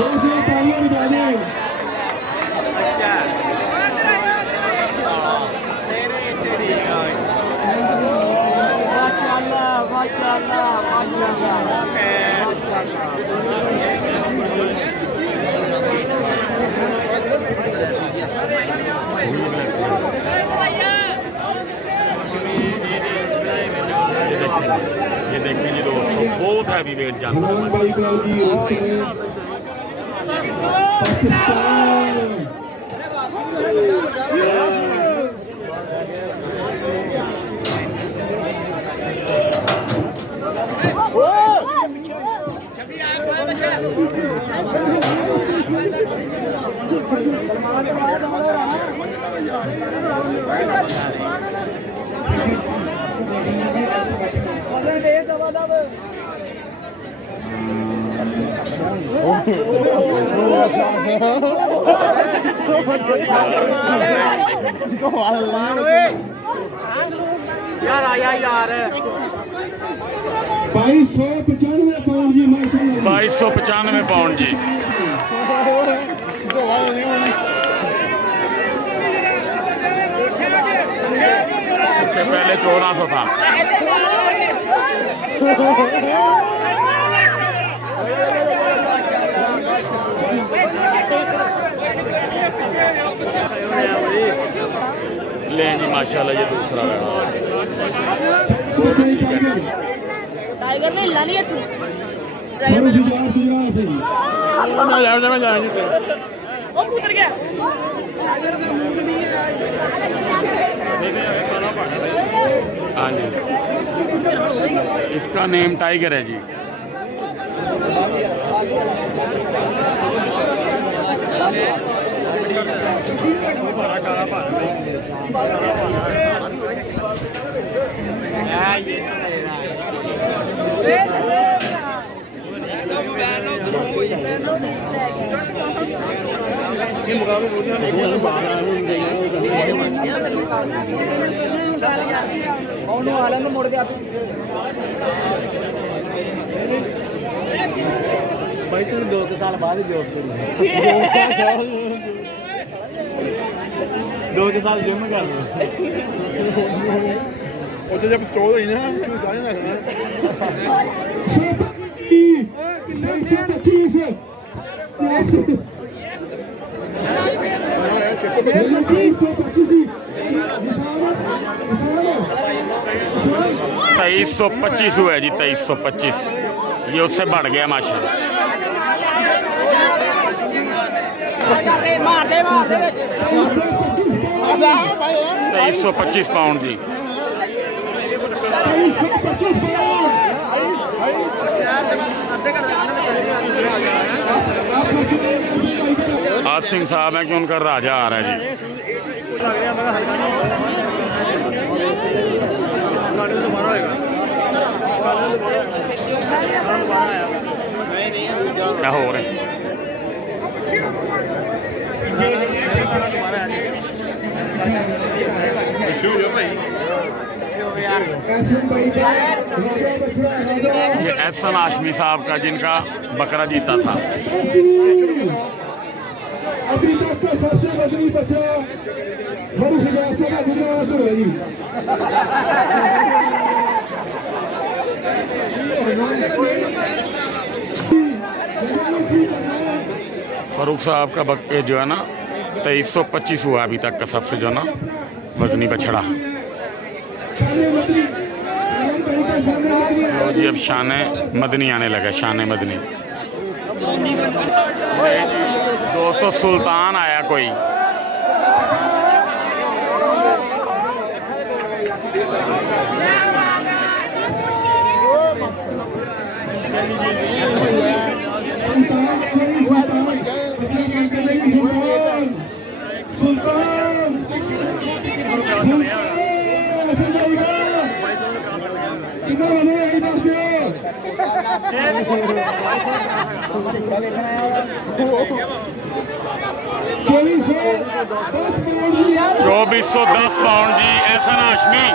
तालियां बजा दें। माशाल्लाह माशाल्लाह ये देखिए जी दोस्तों, बहुत हैवी वेट जानवर है। यार आया यार 2295 पाउंड जी माशाल्लाह। 2295 पाउंड जी। इससे पहले 1400 था। ले जी माशाल्लाह, ये दूसरा है। टाइगर ने हिला लिया तू वो उतर गया। हाँ जी, इसका नेम टाइगर है जी। मुड़ गया भाई, तू 2 साल बाद जॉब करी। 2 साल जिम कर लो। जब स्टोर हुई ना 2325 हुआ है जी, 2325। ये उससे बढ़ गया माशाल्लाह। 2325 पाउंड जी। आसिम साहब है कि उनका राजा आ रहा है जी। क्या हो रहे हैं? ये एहसन हाशमी साहब का, जिनका बकरा जीता था। अभी तक का सबसे वजनी बचा फरूख जैसा का गुजरवाना शुरू है जी। फरूख साहब का बकरे जो है ना 2325 हुआ अभी तक का सबसे जो ना वजनी बछड़ा। तो जी अब शान मदनी आने लगा, शान मदनी। दोस्तों सुल्तान आया कोई। चौबीस सौ 10 पाउंड जी, एहसन हाशमी।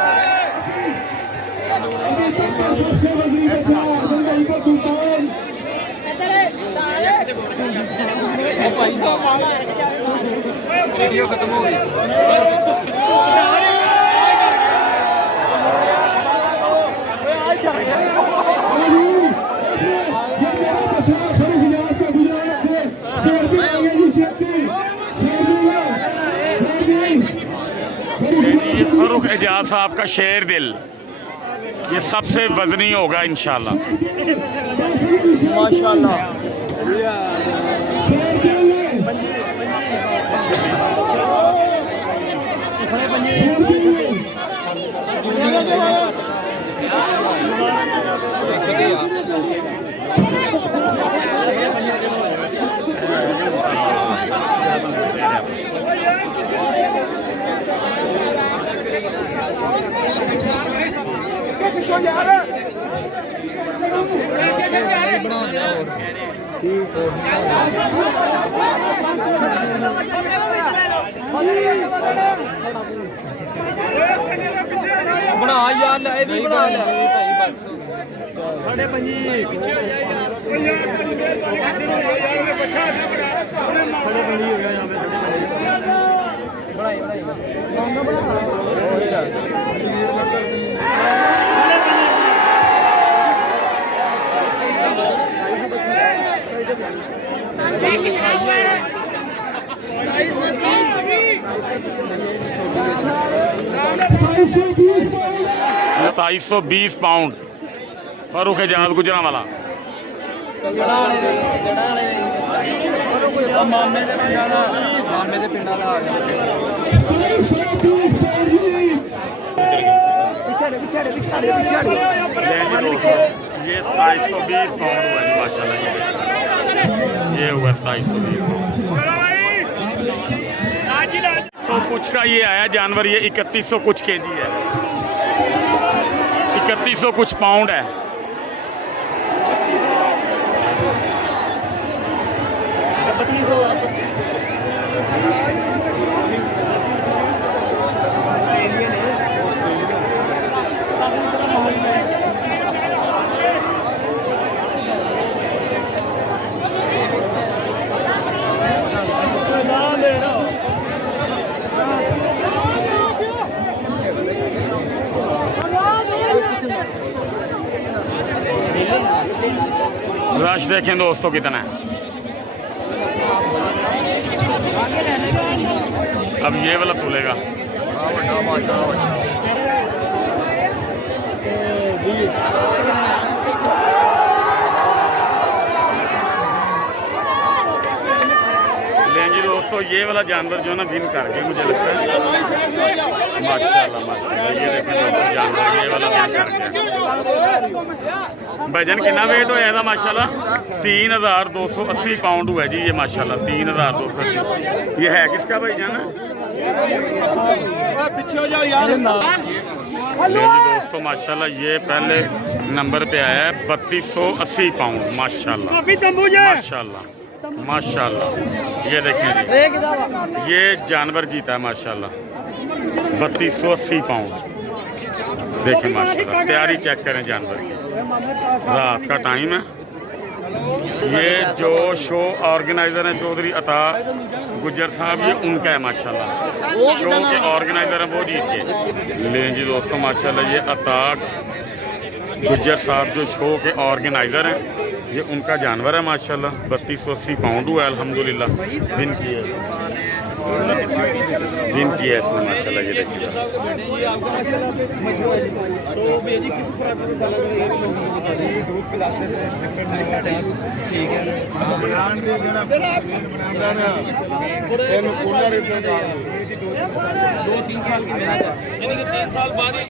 वीडियो खत्म हो गई। ये मेरा बच्चा फरूख इजाज का गुजरात से शेरदी आ गया जी, ये फरूख एजाज साहब का शेर दिल ये सबसे वजनी होगा इंशाल्लाह। माशाल्लाह। बना यार ले भी बना ले भाई बस साढ़े पंजी पीछे हो जाए साढ़े पंजी हो गया यहां पे बढ़ाई सताईस सौ 20 पाउंड फरूख एजाज गुजरांवाला। मामे दे पिंड वाला ये 2720 पाउंड हुआ जी माशाल्लाह। ये हुआ 2720 सौ कुछ का ये आया जानवर। ये 3100 कुछ केजी है, 3100 कुछ पाउंड है। रश देखें दोस्तों कितना है। अब ये वाला फूलेगा। लेंगे दोस्तों ये वाला जानवर जो है ना विन कर गया मुझे लगता है। माशाल्लाह माशाल्लाह। ये देखें दोस्तों जानवर ये वाला विन कर गया। वजन कितना वेट होया था माशाल्लाह 3280 पाउंड हुआ जी ये माशाल्लाह 3280। ये है किसका भाई जाना? दोस्तों माशाल्लाह ये पहले नंबर पे आया है 3280 पाउंड माशाल्लाह माशाल्लाह माशाल्लाह। ये देखें जी ये जानवर जीता है माशाल्लाह 3280 पाउंड। देखें माशाल्लाह तैयारी चेक करें जानवर की। रात का टाइम है। ये जो शो ऑर्गेनाइजर हैं चौधरी अता गुज्जर साहब ये उनका है माशाल्लाह। शो के ऑर्गेनाइजर हैं वो जीत के ले जी दोस्तों माशाल्लाह। ये अता गुज्जर साहब जो शो के ऑर्गेनाइजर हैं ये उनका जानवर है माशाल्लाह। 3280 पाउंड हुआ है अल्हम्दुलिल्लाह। दिन की है इसमें माशाल्लाह। ये देखिए 2-3 साल की मेहनत है।